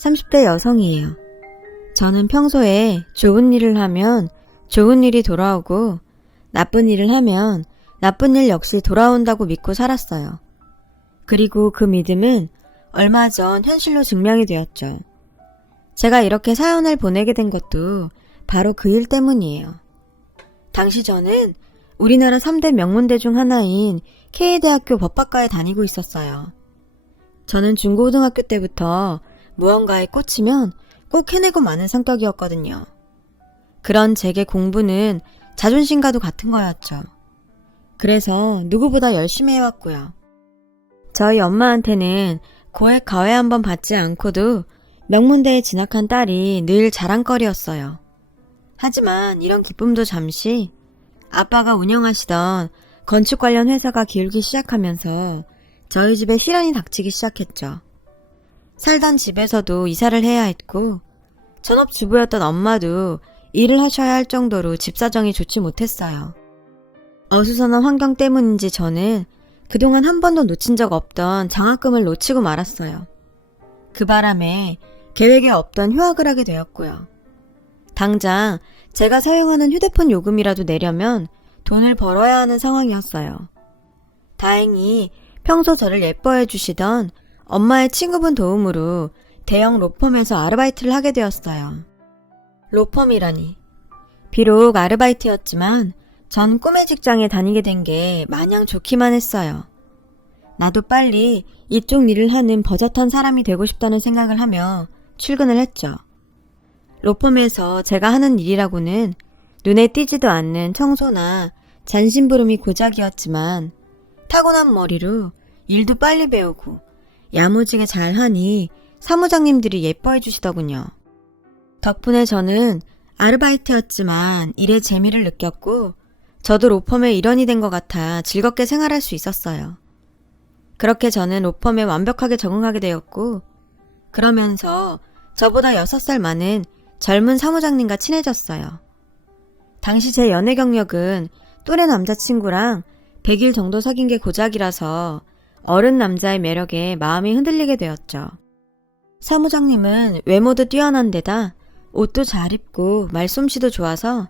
30대 여성이에요. 저는 평소에 좋은 일을 하면 좋은 일이 돌아오고 나쁜 일을 하면 나쁜 일 역시 돌아온다고 믿고 살았어요. 그리고 그 믿음은 얼마 전 현실로 증명이 되었죠. 제가 이렇게 사연을 보내게 된 것도 바로 그 일 때문이에요. 당시 저는 우리나라 3대 명문대 중 하나인 K대학교 법학과에 다니고 있었어요. 저는 중고등학교 때부터 무언가에 꽂히면 꼭 해내고 마는 성격이었거든요. 그런 제게 공부는 자존심과도 같은 거였죠. 그래서 누구보다 열심히 해왔고요. 저희 엄마한테는 고액 과외 한번 받지 않고도 명문대에 진학한 딸이 늘 자랑거리였어요. 하지만 이런 기쁨도 잠시 아빠가 운영하시던 건축 관련 회사가 기울기 시작하면서 저희 집에 시련이 닥치기 시작했죠. 살던 집에서도 이사를 해야 했고 전업주부였던 엄마도 일을 하셔야 할 정도로 집 사정이 좋지 못했어요. 어수선한 환경 때문인지 저는 그동안 한 번도 놓친 적 없던 장학금을 놓치고 말았어요. 그 바람에 계획에 없던 휴학을 하게 되었고요. 당장 제가 사용하는 휴대폰 요금이라도 내려면 돈을 벌어야 하는 상황이었어요. 다행히 평소 저를 예뻐해 주시던 엄마의 친구분 도움으로 대형 로펌에서 아르바이트를 하게 되었어요. 로펌이라니. 비록 아르바이트였지만 전 꿈의 직장에 다니게 된 게 마냥 좋기만 했어요. 나도 빨리 이쪽 일을 하는 버젓한 사람이 되고 싶다는 생각을 하며 출근을 했죠. 로펌에서 제가 하는 일이라고는 눈에 띄지도 않는 청소나 잔심부름이 고작이었지만 타고난 머리로 일도 빨리 배우고 야무지게 잘하니 사무장님들이 예뻐해 주시더군요. 덕분에 저는 아르바이트였지만 일의 재미를 느꼈고 저도 로펌의 일원이 된 것 같아 즐겁게 생활할 수 있었어요. 그렇게 저는 로펌에 완벽하게 적응하게 되었고 그러면서 저보다 6살 많은 젊은 사무장님과 친해졌어요. 당시 제 연애 경력은 또래 남자친구랑 100일 정도 사귄 게 고작이라서 어른 남자의 매력에 마음이 흔들리게 되었죠. 사무장님은 외모도 뛰어난 데다 옷도 잘 입고 말솜씨도 좋아서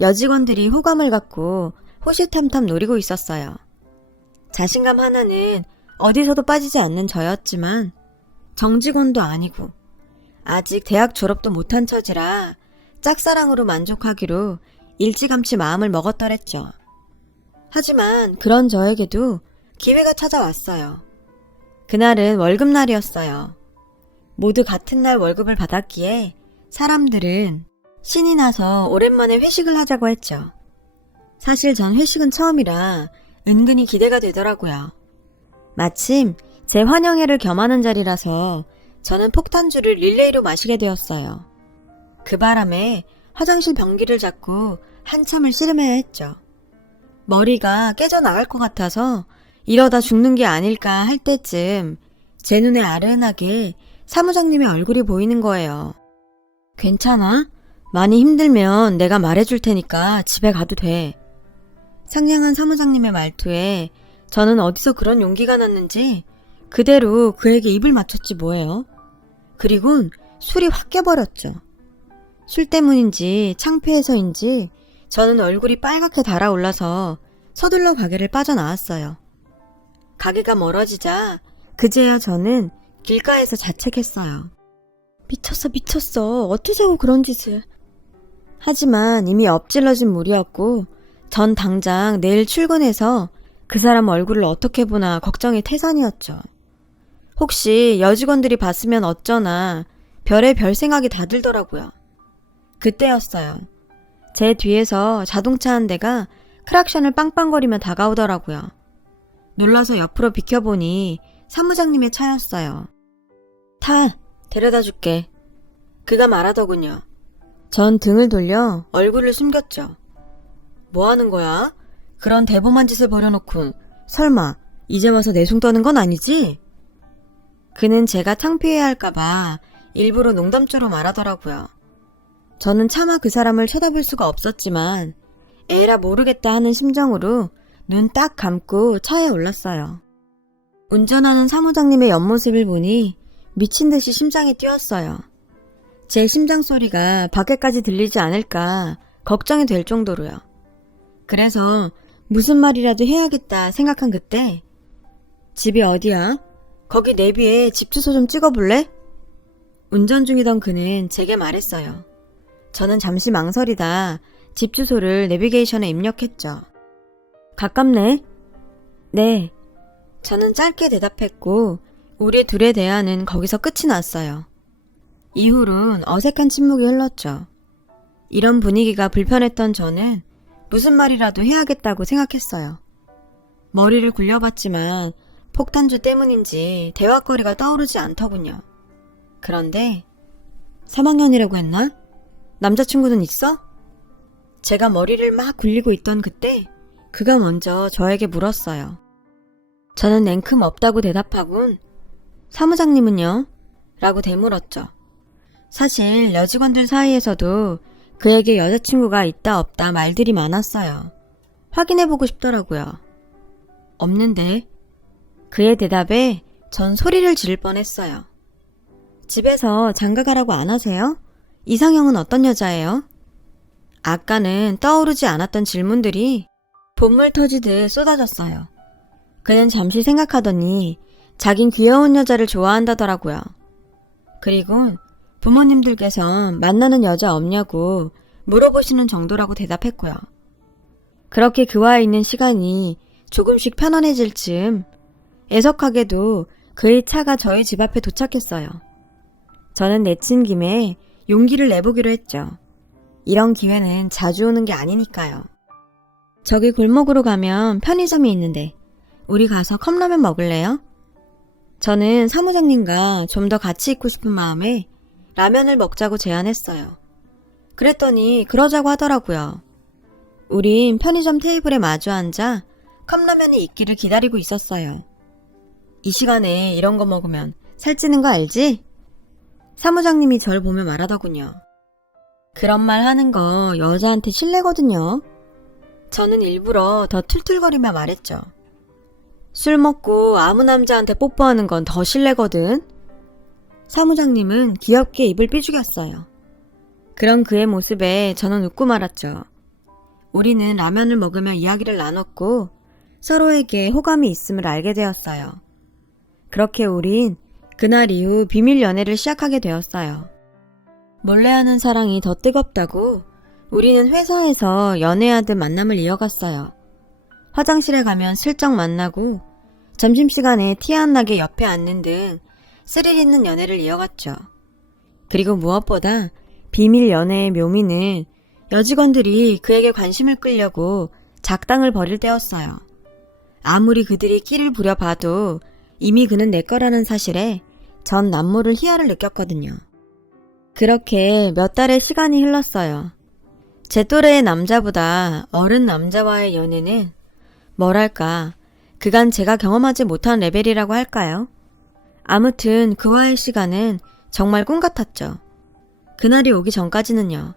여직원들이 호감을 갖고 호시탐탐 노리고 있었어요. 자신감 하나는 어디서도 빠지지 않는 저였지만 정직원도 아니고 아직 대학 졸업도 못한 처지라 짝사랑으로 만족하기로 일찌감치 마음을 먹었더랬죠. 하지만 그런 저에게도 기회가 찾아왔어요. 그날은 월급날이었어요. 모두 같은 날 월급을 받았기에 사람들은 신이 나서 오랜만에 회식을 하자고 했죠. 사실 전 회식은 처음이라 은근히 기대가 되더라고요. 마침 제 환영회를 겸하는 자리라서 저는 폭탄주를 릴레이로 마시게 되었어요. 그 바람에 화장실 변기를 잡고 한참을 씨름해야 했죠. 머리가 깨져나갈 것 같아서 이러다 죽는 게 아닐까 할 때쯤 제 눈에 아른하게 사무장님의 얼굴이 보이는 거예요. 괜찮아? 많이 힘들면 내가 말해줄 테니까 집에 가도 돼. 상냥한 사무장님의 말투에 저는 어디서 그런 용기가 났는지 그대로 그에게 입을 맞췄지 뭐예요. 그리곤 술이 확 깨버렸죠. 술 때문인지 창피해서인지 저는 얼굴이 빨갛게 달아올라서 서둘러 가게를 빠져나왔어요. 가게가 멀어지자 그제야 저는 길가에서 자책했어요. 미쳤어. 어쩌자고 그런 짓을. 하지만 이미 엎질러진 물이었고 전 당장 내일 출근해서 그 사람 얼굴을 어떻게 보나 걱정이 태산이었죠. 혹시 여직원들이 봤으면 어쩌나 별의 별 생각이 다 들더라고요. 그때였어요. 제 뒤에서 자동차 한 대가 크락션을 빵빵거리며 다가오더라고요. 놀라서 옆으로 비켜보니 사무장님의 차였어요. 타! 데려다 줄게. 그가 말하더군요. 전 등을 돌려 얼굴을 숨겼죠. 뭐 하는 거야? 그런 대범한 짓을 벌여놓고 설마 이제 와서 내숭 떠는 건 아니지? 그는 제가 창피해야 할까봐 일부러 농담조로 말하더라고요. 저는 차마 그 사람을 쳐다볼 수가 없었지만 에라 모르겠다 하는 심정으로 눈 딱 감고 차에 올랐어요. 운전하는 사무장님의 옆모습을 보니 미친 듯이 심장이 뛰었어요. 제 심장 소리가 밖에까지 들리지 않을까 걱정이 될 정도로요. 그래서 무슨 말이라도 해야겠다 생각한 그때 집이 어디야? 거기 내비에 집 주소 좀 찍어볼래? 운전 중이던 그는 제게 말했어요. 저는 잠시 망설이다 집 주소를 내비게이션에 입력했죠. 가깝네? 네. 저는 짧게 대답했고 우리 둘의 대화는 거기서 끝이 났어요. 이후론 어색한 침묵이 흘렀죠. 이런 분위기가 불편했던 저는 무슨 말이라도 해야겠다고 생각했어요. 머리를 굴려봤지만 폭탄주 때문인지 대화거리가 떠오르지 않더군요. 그런데 3학년이라고 했나? 남자친구는 있어? 제가 머리를 막 굴리고 있던 그때 그가 먼저 저에게 물었어요. 저는 냉큼 없다고 대답하곤 사무장님은요? 라고 되물었죠. 사실 여직원들 사이에서도 그에게 여자친구가 있다 없다 말들이 많았어요. 확인해보고 싶더라고요. 없는데. 그의 대답에 전 소리를 지를 뻔했어요. 집에서 장가가라고 안 하세요? 이상형은 어떤 여자예요? 아까는 떠오르지 않았던 질문들이 본물 터지듯 쏟아졌어요. 그는 잠시 생각하더니 자긴 귀여운 여자를 좋아한다더라고요. 그리고 부모님들께서 만나는 여자 없냐고 물어보시는 정도라고 대답했고요. 그렇게 그와 있는 시간이 조금씩 편안해질 즈음 애석하게도 그의 차가 저희 집 앞에 도착했어요. 저는 내친 김에 용기를 내보기로 했죠. 이런 기회는 자주 오는 게 아니니까요. 저기 골목으로 가면 편의점이 있는데 우리 가서 컵라면 먹을래요? 저는 사무장님과 좀 더 같이 있고 싶은 마음에 라면을 먹자고 제안했어요. 그랬더니 그러자고 하더라고요. 우린 편의점 테이블에 마주 앉아 컵라면이 있기를 기다리고 있었어요. 이 시간에 이런 거 먹으면 살찌는 거 알지? 사무장님이 절 보며 말하더군요. 그런 말 하는 거 여자한테 실례거든요. 저는 일부러 더 툴툴거리며 말했죠. 술 먹고 아무 남자한테 뽀뽀하는 건 더 실례거든. 사무장님은 귀엽게 입을 삐죽였어요. 그런 그의 모습에 저는 웃고 말았죠. 우리는 라면을 먹으며 이야기를 나눴고 서로에게 호감이 있음을 알게 되었어요. 그렇게 우린 그날 이후 비밀 연애를 시작하게 되었어요. 몰래 하는 사랑이 더 뜨겁다고 우리는 회사에서 연애하듯 만남을 이어갔어요. 화장실에 가면 슬쩍 만나고 점심시간에 티 안 나게 옆에 앉는 등 스릴 있는 연애를 이어갔죠. 그리고 무엇보다 비밀 연애의 묘미는 여직원들이 그에게 관심을 끌려고 작당을 벌일 때였어요. 아무리 그들이 끼를 부려봐도 이미 그는 내 거라는 사실에 전 남모를 희열을 느꼈거든요. 그렇게 몇 달의 시간이 흘렀어요. 제 또래의 남자보다 어른 남자와의 연애는 뭐랄까 그간 제가 경험하지 못한 레벨이라고 할까요? 아무튼 그와의 시간은 정말 꿈 같았죠. 그날이 오기 전까지는요.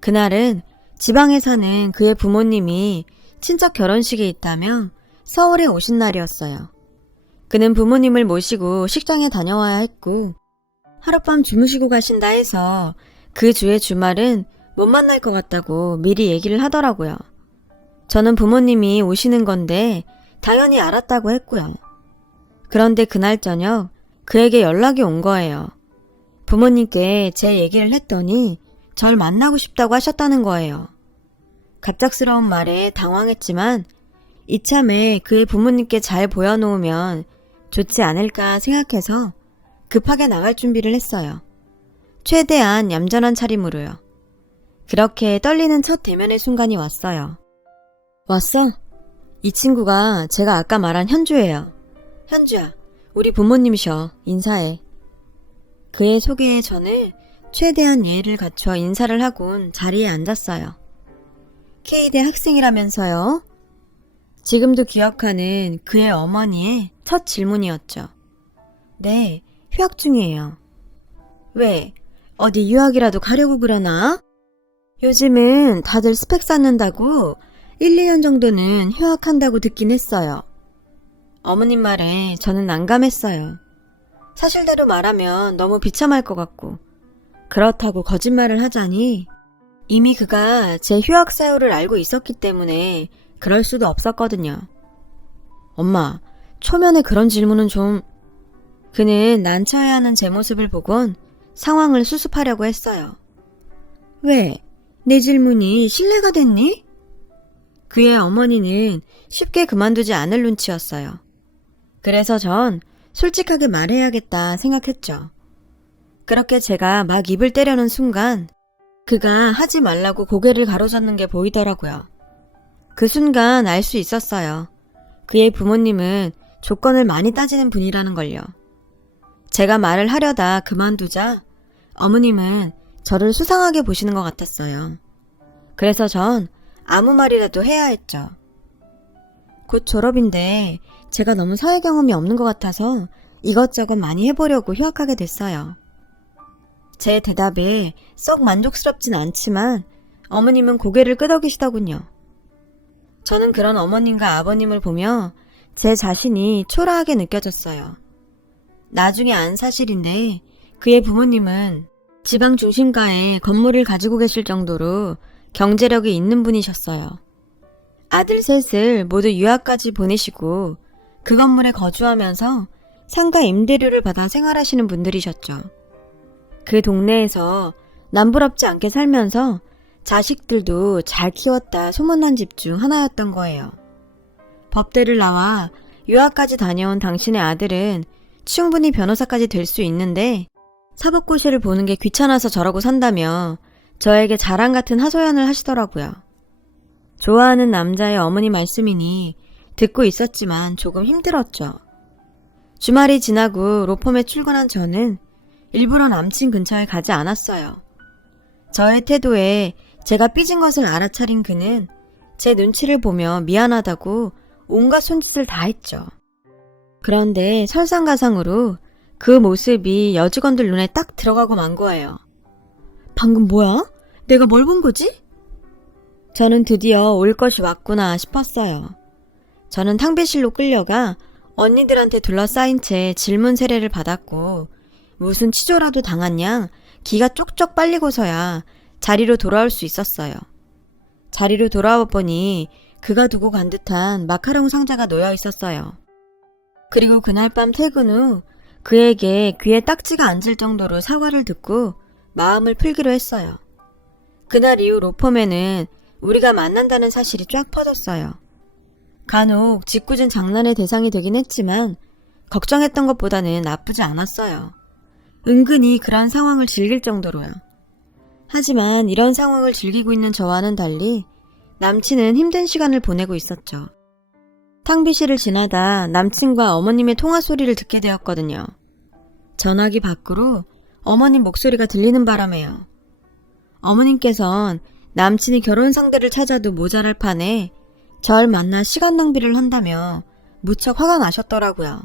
그날은 지방에 사는 그의 부모님이 친척 결혼식이 있다며 서울에 오신 날이었어요. 그는 부모님을 모시고 식장에 다녀와야 했고 하룻밤 주무시고 가신다 해서 그 주의 주말은 못 만날 것 같다고 미리 얘기를 하더라고요. 저는 부모님이 오시는 건데 당연히 알았다고 했고요. 그런데 그날 저녁 그에게 연락이 온 거예요. 부모님께 제 얘기를 했더니 절 만나고 싶다고 하셨다는 거예요. 갑작스러운 말에 당황했지만 이참에 그의 부모님께 잘 보여놓으면 좋지 않을까 생각해서 급하게 나갈 준비를 했어요. 최대한 얌전한 차림으로요. 그렇게 떨리는 첫 대면의 순간이 왔어요. 왔어? 이 친구가 제가 아까 말한 현주예요. 현주야, 우리 부모님이셔. 인사해. 그의 소개에 저는 최대한 예의를 갖춰 인사를 하곤 자리에 앉았어요. K대 학생이라면서요? 지금도 기억하는 그의 어머니의 첫 질문이었죠. 네, 휴학 중이에요. 왜? 어디 유학이라도 가려고 그러나? 요즘은 다들 스펙 쌓는다고 1, 2년 정도는 휴학한다고 듣긴 했어요. 어머님 말에 저는 난감했어요. 사실대로 말하면 너무 비참할 것 같고, 그렇다고 거짓말을 하자니 이미 그가 제 휴학 사유를 알고 있었기 때문에 그럴 수도 없었거든요. 엄마, 초면에 그런 질문은 좀... 그는 난처해하는 제 모습을 보곤 상황을 수습하려고 했어요. 왜? 내 질문이 실례가 됐니? 그의 어머니는 쉽게 그만두지 않을 눈치였어요. 그래서 전 솔직하게 말해야겠다 생각했죠. 그렇게 제가 막 입을 떼려는 순간 그가 하지 말라고 고개를 가로젓는 게 보이더라고요. 그 순간 알 수 있었어요. 그의 부모님은 조건을 많이 따지는 분이라는 걸요. 제가 말을 하려다 그만두자 어머님은 저를 수상하게 보시는 것 같았어요. 그래서 전 아무 말이라도 해야 했죠. 곧 졸업인데 제가 너무 사회 경험이 없는 것 같아서 이것저것 많이 해보려고 휴학하게 됐어요. 제 대답에 썩 만족스럽진 않지만 어머님은 고개를 끄덕이시더군요. 저는 그런 어머님과 아버님을 보며 제 자신이 초라하게 느껴졌어요. 나중에 안 사실인데 그의 부모님은 지방 중심가에 건물을 가지고 계실 정도로 경제력이 있는 분이셨어요. 아들 셋을 모두 유학까지 보내시고 그 건물에 거주하면서 상가 임대료를 받아 생활하시는 분들이셨죠. 그 동네에서 남부럽지 않게 살면서 자식들도 잘 키웠다 소문난 집 중 하나였던 거예요. 법대를 나와 유학까지 다녀온 당신의 아들은 충분히 변호사까지 될 수 있는데 사법고시를 보는 게 귀찮아서 저러고 산다며 저에게 자랑 같은 하소연을 하시더라고요. 좋아하는 남자의 어머니 말씀이니 듣고 있었지만 조금 힘들었죠. 주말이 지나고 로펌에 출근한 저는 일부러 남친 근처에 가지 않았어요. 저의 태도에 제가 삐진 것을 알아차린 그는 제 눈치를 보며 미안하다고 온갖 손짓을 다 했죠. 그런데 설상가상으로 그 모습이 여직원들 눈에 딱 들어가고 만 거예요. 방금 뭐야? 내가 뭘 본 거지? 저는 드디어 올 것이 왔구나 싶었어요. 저는 탕비실로 끌려가 언니들한테 둘러싸인 채 질문 세례를 받았고 무슨 치조라도 당한 양 기가 쪽쪽 빨리고서야 자리로 돌아올 수 있었어요. 자리로 돌아와 보니 그가 두고 간 듯한 마카롱 상자가 놓여 있었어요. 그리고 그날 밤 퇴근 후 그에게 귀에 딱지가 앉을 정도로 사과를 듣고 마음을 풀기로 했어요. 그날 이후 로펌에는 우리가 만난다는 사실이 쫙 퍼졌어요. 간혹 짓궂은 장난의 대상이 되긴 했지만 걱정했던 것보다는 나쁘지 않았어요. 은근히 그런 상황을 즐길 정도로요. 하지만 이런 상황을 즐기고 있는 저와는 달리 남친은 힘든 시간을 보내고 있었죠. 탕비실을 지나다 남친과 어머님의 통화 소리를 듣게 되었거든요. 전화기 밖으로 어머님 목소리가 들리는 바람에요. 어머님께선 남친이 결혼 상대를 찾아도 모자랄 판에 절 만나 시간 낭비를 한다며 무척 화가 나셨더라고요.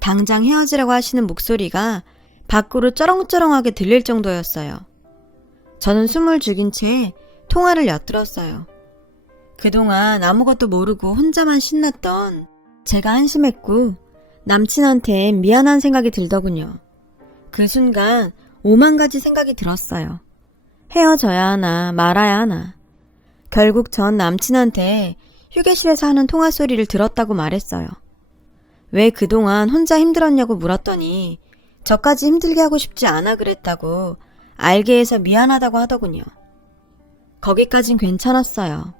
당장 헤어지라고 하시는 목소리가 밖으로 쩌렁쩌렁하게 들릴 정도였어요. 저는 숨을 죽인 채 통화를 엿들었어요. 그동안 아무것도 모르고 혼자만 신났던 제가 한심했고 남친한테 미안한 생각이 들더군요. 그 순간 5만 가지 생각이 들었어요. 헤어져야 하나 말아야 하나. 결국 전 남친한테 휴게실에서 하는 통화 소리를 들었다고 말했어요. 왜 그동안 혼자 힘들었냐고 물었더니 저까지 힘들게 하고 싶지 않아 그랬다고 알게 해서 미안하다고 하더군요. 거기까진 괜찮았어요.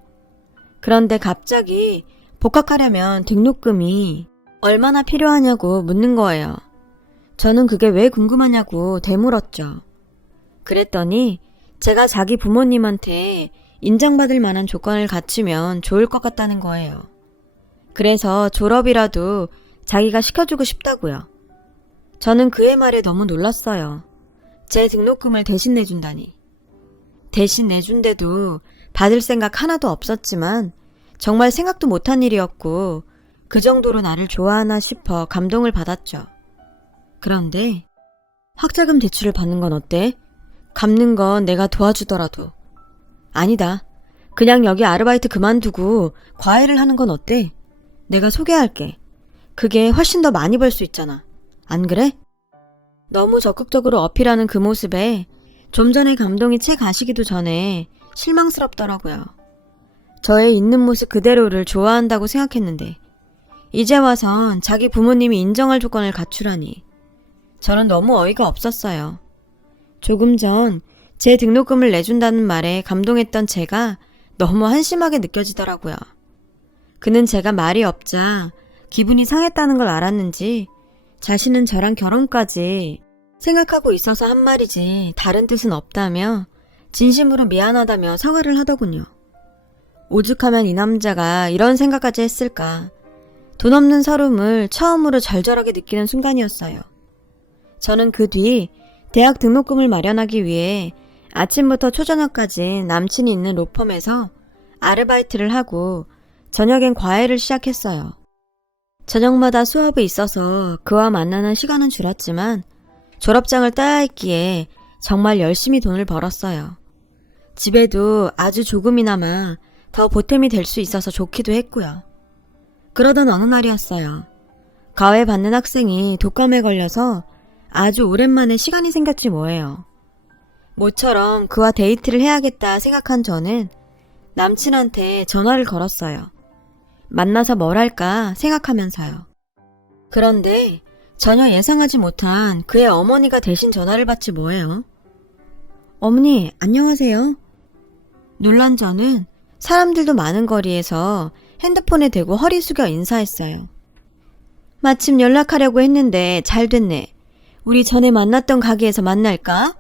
그런데 갑자기 복학하려면 등록금이 얼마나 필요하냐고 묻는 거예요. 저는 그게 왜 궁금하냐고 되물었죠. 그랬더니 제가 자기 부모님한테 인정받을 만한 조건을 갖추면 좋을 것 같다는 거예요. 그래서 졸업이라도 자기가 시켜주고 싶다고요. 저는 그의 말에 너무 놀랐어요. 제 등록금을 대신 내준다니. 대신 내준데도 받을 생각 하나도 없었지만 정말 생각도 못한 일이었고 그 정도로 나를 좋아하나 싶어 감동을 받았죠. 그런데 학자금 대출을 받는 건 어때? 갚는 건 내가 도와주더라도. 아니다. 그냥 여기 아르바이트 그만두고 과외를 하는 건 어때? 내가 소개할게. 그게 훨씬 더 많이 벌 수 있잖아. 안 그래? 너무 적극적으로 어필하는 그 모습에 좀 전에 감동이 채 가시기도 전에 실망스럽더라고요. 저의 있는 모습 그대로를 좋아한다고 생각했는데 이제 와선 자기 부모님이 인정할 조건을 갖추라니 저는 너무 어이가 없었어요. 조금 전 제 등록금을 내준다는 말에 감동했던 제가 너무 한심하게 느껴지더라고요. 그는 제가 말이 없자 기분이 상했다는 걸 알았는지 자신은 저랑 결혼까지 생각하고 있어서 한 말이지 다른 뜻은 없다며 진심으로 미안하다며 사과를 하더군요. 오죽하면 이 남자가 이런 생각까지 했을까. 돈 없는 서름을 처음으로 절절하게 느끼는 순간이었어요. 저는 그 뒤 대학 등록금을 마련하기 위해 아침부터 초저녁까지 남친이 있는 로펌에서 아르바이트를 하고 저녁엔 과외를 시작했어요. 저녁마다 수업이 있어서 그와 만나는 시간은 줄었지만 졸업장을 따야 했기에 정말 열심히 돈을 벌었어요. 집에도 아주 조금이나마 더 보탬이 될 수 있어서 좋기도 했고요. 그러던 어느 날이었어요. 과외 받는 학생이 독감에 걸려서 아주 오랜만에 시간이 생겼지 뭐예요. 모처럼 그와 데이트를 해야겠다 생각한 저는 남친한테 전화를 걸었어요. 만나서 뭘 할까 생각하면서요. 그런데 전혀 예상하지 못한 그의 어머니가 대신 전화를 받지 뭐예요. 어머니, 안녕하세요. 놀란 저는 사람들도 많은 거리에서 핸드폰에 대고 허리 숙여 인사했어요. 마침 연락하려고 했는데 잘 됐네. 우리 전에 만났던 가게에서 만날까?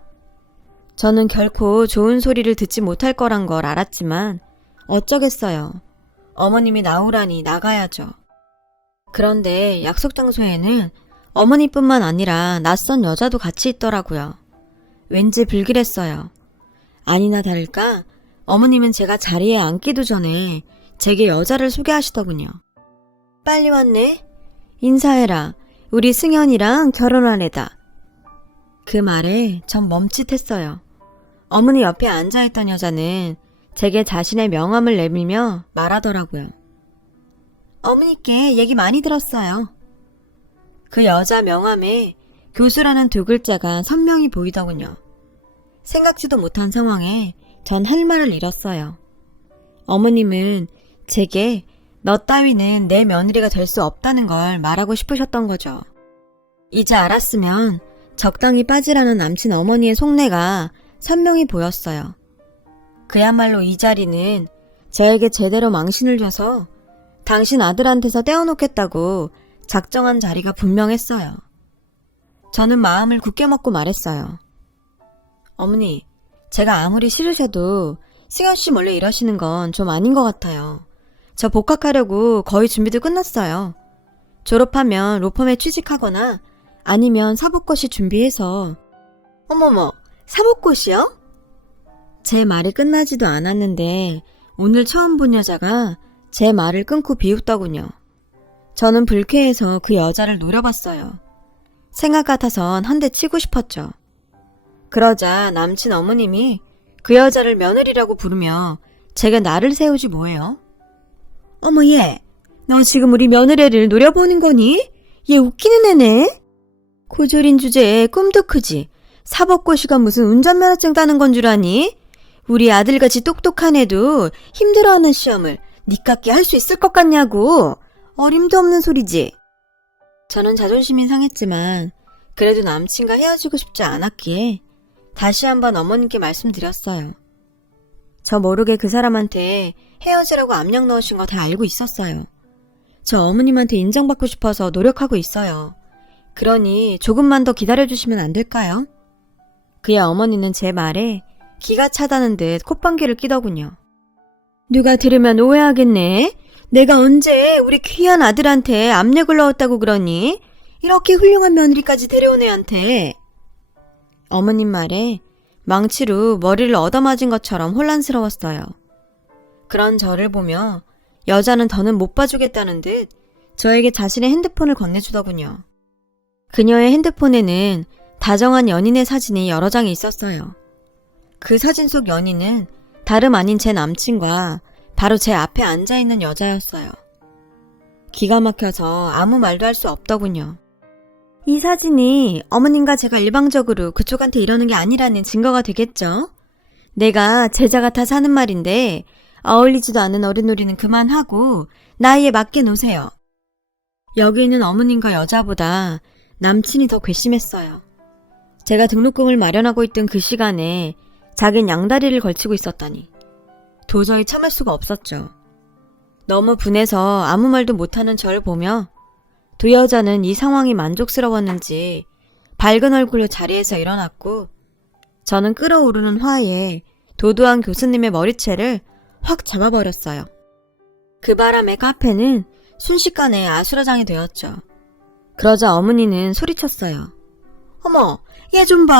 저는 결코 좋은 소리를 듣지 못할 거란 걸 알았지만 어쩌겠어요. 어머님이 나오라니 나가야죠. 그런데 약속 장소에는 어머니뿐만 아니라 낯선 여자도 같이 있더라고요. 왠지 불길했어요. 아니나 다를까 어머님은 제가 자리에 앉기도 전에 제게 여자를 소개하시더군요. 빨리 왔네? 인사해라. 우리 승현이랑 결혼한 애다. 그 말에 전 멈칫했어요. 어머니 옆에 앉아있던 여자는 제게 자신의 명함을 내밀며 말하더라고요. 어머니께 얘기 많이 들었어요. 그 여자 명함에 교수라는 두 글자가 선명히 보이더군요. 생각지도 못한 상황에 전 할 말을 잃었어요. 어머님은 제게 너 따위는 내 며느리가 될 수 없다는 걸 말하고 싶으셨던 거죠. 이제 알았으면 적당히 빠지라는 남친 어머니의 속내가 선명히 보였어요. 그야말로 이 자리는 저에게 제대로 망신을 줘서 당신 아들한테서 떼어놓겠다고 작정한 자리가 분명했어요. 저는 마음을 굳게 먹고 말했어요. 어머니, 제가 아무리 싫으셔도 승현씨 몰래 이러시는 건 좀 아닌 것 같아요. 저 복학하려고 거의 준비도 끝났어요. 졸업하면 로펌에 취직하거나 아니면 사법고시 준비해서. 어머머, 사법고시요? 제 말이 끝나지도 않았는데 오늘 처음 본 여자가 제 말을 끊고 비웃더군요. 저는 불쾌해서 그 여자를 노려봤어요. 생각 같아선 한 대 치고 싶었죠. 그러자 남친 어머님이 그 여자를 며느리라고 부르며 제게 나를 세우지 뭐예요? 어머 얘, 너 지금 우리 며느리를 노려보는 거니? 얘 웃기는 애네? 고졸인 주제에 꿈도 크지. 사법고시가 무슨 운전면허증 따는 건 줄 아니? 우리 아들같이 똑똑한 애도 힘들어하는 시험을 니깎이 할 수 있을 것 같냐고. 어림도 없는 소리지. 저는 자존심이 상했지만 그래도 남친과 헤어지고 싶지 않았기에 다시 한번 어머님께 말씀드렸어요. 저 모르게 그 사람한테 헤어지라고 압력 넣으신 거 다 알고 있었어요. 저 어머님한테 인정받고 싶어서 노력하고 있어요. 그러니 조금만 더 기다려주시면 안 될까요? 그의 어머니는 제 말에 기가 차다는 듯 콧방귀를 끼더군요. 누가 들으면 오해하겠네. 내가 언제 우리 귀한 아들한테 압력을 넣었다고 그러니? 이렇게 훌륭한 며느리까지 데려온 애한테. 어머님 말에 망치로 머리를 얻어맞은 것처럼 혼란스러웠어요. 그런 저를 보며 여자는 더는 못 봐주겠다는 듯 저에게 자신의 핸드폰을 건네주더군요. 그녀의 핸드폰에는 다정한 연인의 사진이 여러 장이 있었어요. 그 사진 속 연인은 다름 아닌 제 남친과 바로 제 앞에 앉아있는 여자였어요. 기가 막혀서 아무 말도 할 수 없더군요. 이 사진이 어머님과 제가 일방적으로 그쪽한테 이러는 게 아니라는 증거가 되겠죠? 내가 제자 같아 사는 말인데 어울리지도 않은 어른놀이는 그만하고 나이에 맞게 노세요. 여기 있는 어머님과 여자보다 남친이 더 괘씸했어요. 제가 등록금을 마련하고 있던 그 시간에 자긴 양다리를 걸치고 있었다니 도저히 참을 수가 없었죠. 너무 분해서 아무 말도 못하는 저를 보며 두 여자는 이 상황이 만족스러웠는지 밝은 얼굴로 자리에서 일어났고 저는 끓어오르는 화에 도도한 교수님의 머리채를 확 잡아버렸어요. 그 바람에 카페는 순식간에 아수라장이 되었죠. 그러자 어머니는 소리쳤어요. 어머, 얘 좀 봐.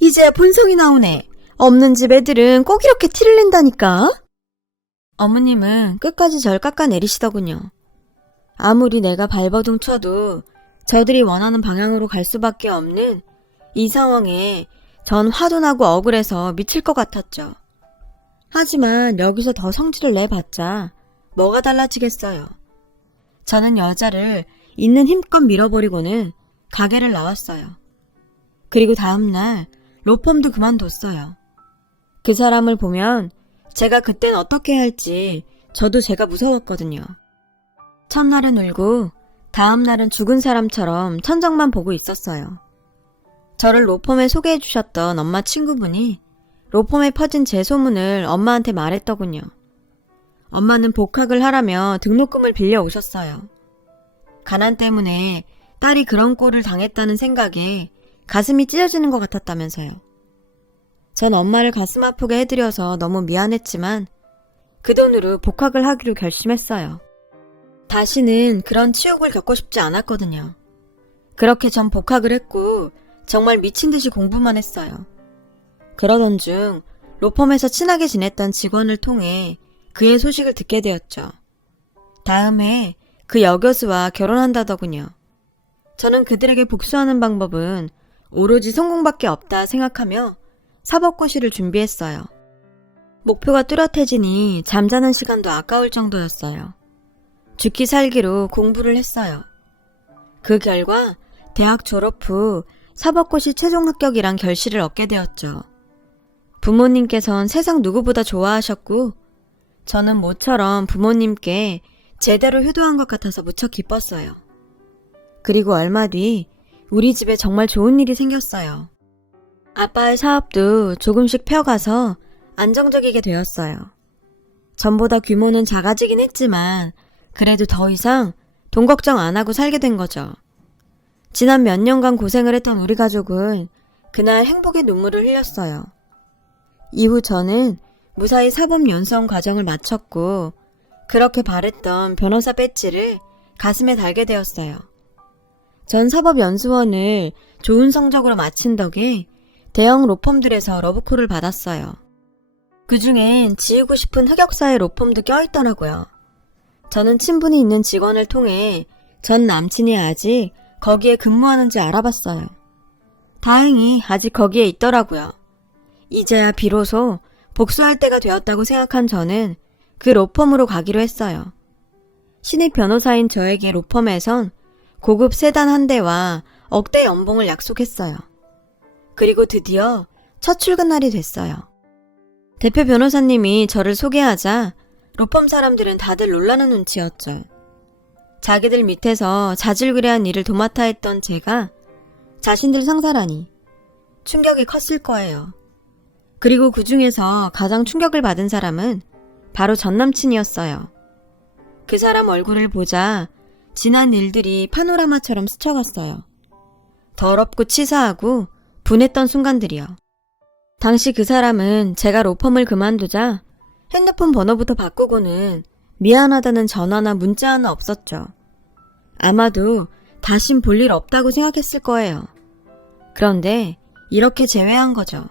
이제야 본성이 나오네. 없는 집 애들은 꼭 이렇게 티를 낸다니까. 어머님은 끝까지 절 깎아내리시더군요. 아무리 내가 발버둥 쳐도 저들이 원하는 방향으로 갈 수밖에 없는 이 상황에 전 화도 나고 억울해서 미칠 것 같았죠. 하지만 여기서 더 성질을 내봤자 뭐가 달라지겠어요. 저는 여자를 있는 힘껏 밀어버리고는 가게를 나왔어요. 그리고 다음날 로펌도 그만뒀어요. 그 사람을 보면 제가 그땐 어떻게 할지 저도 제가 무서웠거든요. 첫날은 울고 다음날은 죽은 사람처럼 천장만 보고 있었어요. 저를 로펌에 소개해 주셨던 엄마 친구분이 로펌에 퍼진 제 소문을 엄마한테 말했더군요. 엄마는 복학을 하라며 등록금을 빌려 오셨어요. 가난 때문에 딸이 그런 꼴을 당했다는 생각에 가슴이 찢어지는 것 같았다면서요. 전 엄마를 가슴 아프게 해드려서 너무 미안했지만 그 돈으로 복학을 하기로 결심했어요. 다시는 그런 치욕을 겪고 싶지 않았거든요. 그렇게 전 복학을 했고 정말 미친 듯이 공부만 했어요. 그러던 중 로펌에서 친하게 지냈던 직원을 통해 그의 소식을 듣게 되었죠. 다음해 그 여교수와 결혼한다더군요. 저는 그들에게 복수하는 방법은 오로지 성공밖에 없다 생각하며 사법고시를 준비했어요. 목표가 뚜렷해지니 잠자는 시간도 아까울 정도였어요. 죽기 살기로 공부를 했어요. 그 결과 대학 졸업 후 사법고시 최종 합격이란 결실을 얻게 되었죠. 부모님께선 세상 누구보다 좋아하셨고 저는 모처럼 부모님께 제대로 효도한 것 같아서 무척 기뻤어요. 그리고 얼마 뒤 우리 집에 정말 좋은 일이 생겼어요. 아빠의 사업도 조금씩 펴가서 안정적이게 되었어요. 전보다 규모는 작아지긴 했지만 그래도 더 이상 돈 걱정 안 하고 살게 된 거죠. 지난 몇 년간 고생을 했던 우리 가족은 그날 행복의 눈물을 흘렸어요. 이후 저는 무사히 사법연수원 과정을 마쳤고 그렇게 바랬던 변호사 배지를 가슴에 달게 되었어요. 전 사법연수원을 좋은 성적으로 마친 덕에 대형 로펌들에서 러브콜을 받았어요. 그중엔 지우고 싶은 흑역사의 로펌도 껴있더라고요. 저는 친분이 있는 직원을 통해 전 남친이 아직 거기에 근무하는지 알아봤어요. 다행히 아직 거기에 있더라고요. 이제야 비로소 복수할 때가 되었다고 생각한 저는 그 로펌으로 가기로 했어요. 신입 변호사인 저에게 로펌에선 고급 세단 한 대와 억대 연봉을 약속했어요. 그리고 드디어 첫 출근 날이 됐어요. 대표 변호사님이 저를 소개하자 로펌 사람들은 다들 놀라는 눈치였죠. 자기들 밑에서 자질구레한 일을 도맡아 했던 제가 자신들 상사라니 충격이 컸을 거예요. 그리고 그 중에서 가장 충격을 받은 사람은 바로 전 남친이었어요. 그 사람 얼굴을 보자 지난 일들이 파노라마처럼 스쳐갔어요. 더럽고 치사하고 분했던 순간들이요. 당시 그 사람은 제가 로펌을 그만두자 핸드폰 번호부터 바꾸고는 미안하다는 전화나 문자 하나 없었죠. 아마도 다신 볼 일 없다고 생각했을 거예요. 그런데 이렇게 제외한 거죠.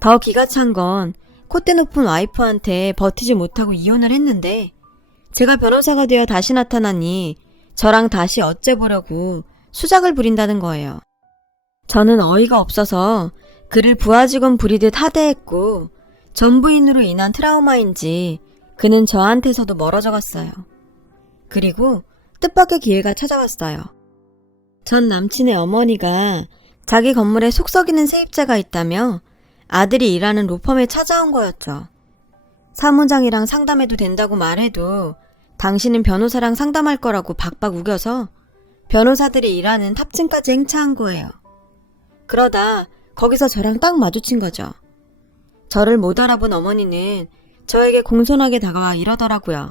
더 기가 찬 건 콧대 높은 와이프한테 버티지 못하고 이혼을 했는데 제가 변호사가 되어 다시 나타나니 저랑 다시 어째보려고 수작을 부린다는 거예요. 저는 어이가 없어서 그를 부하 직원 부리듯 하대했고 전부인으로 인한 트라우마인지 그는 저한테서도 멀어져 갔어요. 그리고 뜻밖의 기회가 찾아왔어요. 전 남친의 어머니가 자기 건물에 속 썩이는 세입자가 있다며 아들이 일하는 로펌에 찾아온 거였죠. 사무장이랑 상담해도 된다고 말해도 당신은 변호사랑 상담할 거라고 박박 우겨서 변호사들이 일하는 탑층까지 행차한 거예요. 그러다 거기서 저랑 딱 마주친 거죠. 저를 못 알아본 어머니는 저에게 공손하게 다가와 이러더라고요.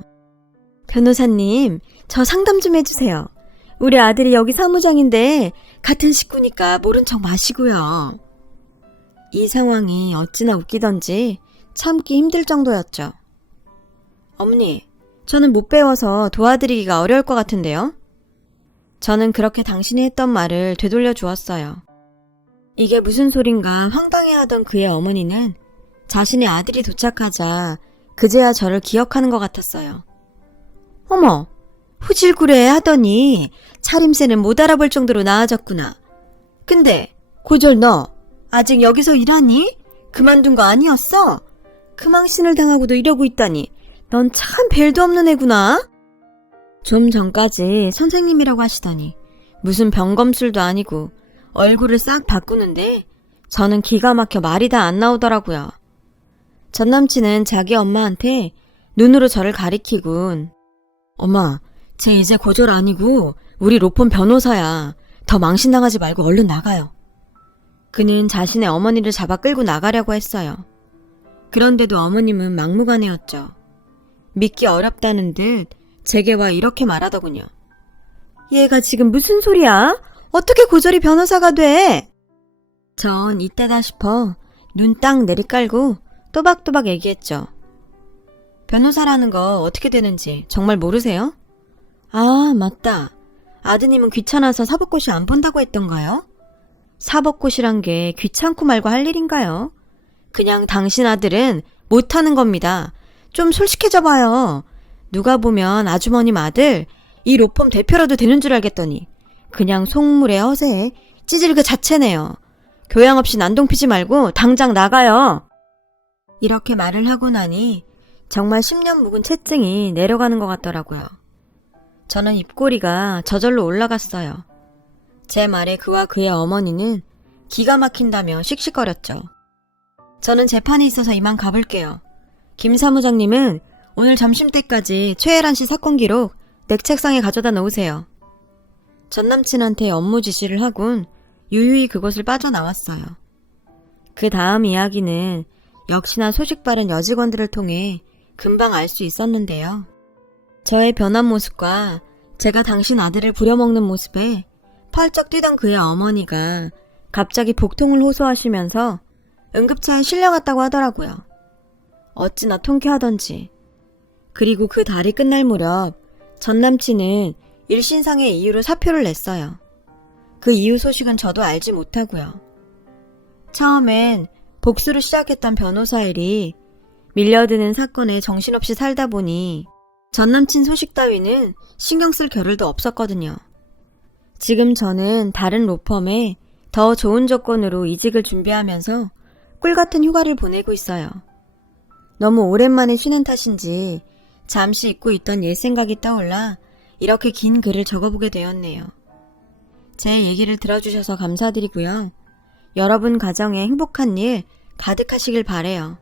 변호사님, 저 상담 좀 해주세요. 우리 아들이 여기 사무장인데 같은 식구니까 모른 척 마시고요. 이 상황이 어찌나 웃기던지 참기 힘들 정도였죠. 어머니, 저는 못 배워서 도와드리기가 어려울 것 같은데요. 저는 그렇게 당신이 했던 말을 되돌려 주었어요. 이게 무슨 소린가 황당해하던 그의 어머니는 자신의 아들이 도착하자 그제야 저를 기억하는 것 같았어요. 어머, 후질구레 하더니 차림새는 못 알아볼 정도로 나아졌구나. 근데 고절 너 아직 여기서 일하니? 그만둔 거 아니었어? 그 망신을 당하고도 이러고 있다니 넌 참 벨도 없는 애구나. 좀 전까지 선생님이라고 하시더니 무슨 병검술도 아니고 얼굴을 싹 바꾸는데 저는 기가 막혀 말이 다 안 나오더라고요. 전 남친은 자기 엄마한테 눈으로 저를 가리키군. 엄마, 쟤 이제 고졸 아니고 우리 로펌 변호사야. 더 망신당하지 말고 얼른 나가요. 그는 자신의 어머니를 잡아 끌고 나가려고 했어요. 그런데도 어머님은 막무가내였죠. 믿기 어렵다는 듯 제게와 이렇게 말하더군요. 얘가 지금 무슨 소리야? 어떻게 고졸이 변호사가 돼? 전 이때다 싶어 눈 딱 내리깔고 또박또박 얘기했죠. 변호사라는 거 어떻게 되는지 정말 모르세요? 아, 맞다. 아드님은 귀찮아서 사법고시 안 본다고 했던가요? 사법고시란 게 귀찮고 말고 할 일인가요? 그냥 당신 아들은 못하는 겁니다. 좀 솔직해져 봐요. 누가 보면 아주머님 아들 이 로펌 대표라도 되는 줄 알겠더니 그냥 속물에 허세에 찌질 그 자체네요. 교양 없이 난동 피지 말고 당장 나가요. 이렇게 말을 하고 나니 정말 10년 묵은 채증이 내려가는 것 같더라고요. 저는 입꼬리가 저절로 올라갔어요. 제 말에 그와 그의 어머니는 기가 막힌다며 씩씩거렸죠. 저는 재판이 있어서 이만 가볼게요. 김 사무장님은 오늘 점심때까지 최혜란 씨 사건 기록 내 책상에 가져다 놓으세요. 전 남친한테 업무 지시를 하곤 유유히 그곳을 빠져나왔어요. 그 다음 이야기는 역시나 소식 빠른 여직원들을 통해 금방 알 수 있었는데요. 저의 변한 모습과 제가 당신 아들을 부려먹는 모습에 펄쩍 뛰던 그의 어머니가 갑자기 복통을 호소하시면서 응급차에 실려갔다고 하더라고요. 어찌나 통쾌하던지. 그리고 그 달이 끝날 무렵 전 남친은 일신상의 이유로 사표를 냈어요. 그 이유 소식은 저도 알지 못하고요. 처음엔 복수를 시작했던 변호사 일이 밀려드는 사건에 정신없이 살다 보니 전 남친 소식 따위는 신경 쓸 겨를도 없었거든요. 지금 저는 다른 로펌에 더 좋은 조건으로 이직을 준비하면서 꿀같은 휴가를 보내고 있어요. 너무 오랜만에 쉬는 탓인지 잠시 잊고 있던 옛 생각이 떠올라 이렇게 긴 글을 적어보게 되었네요. 제 얘기를 들어주셔서 감사드리고요. 여러분 가정에 행복한 일 가득하시길 바래요.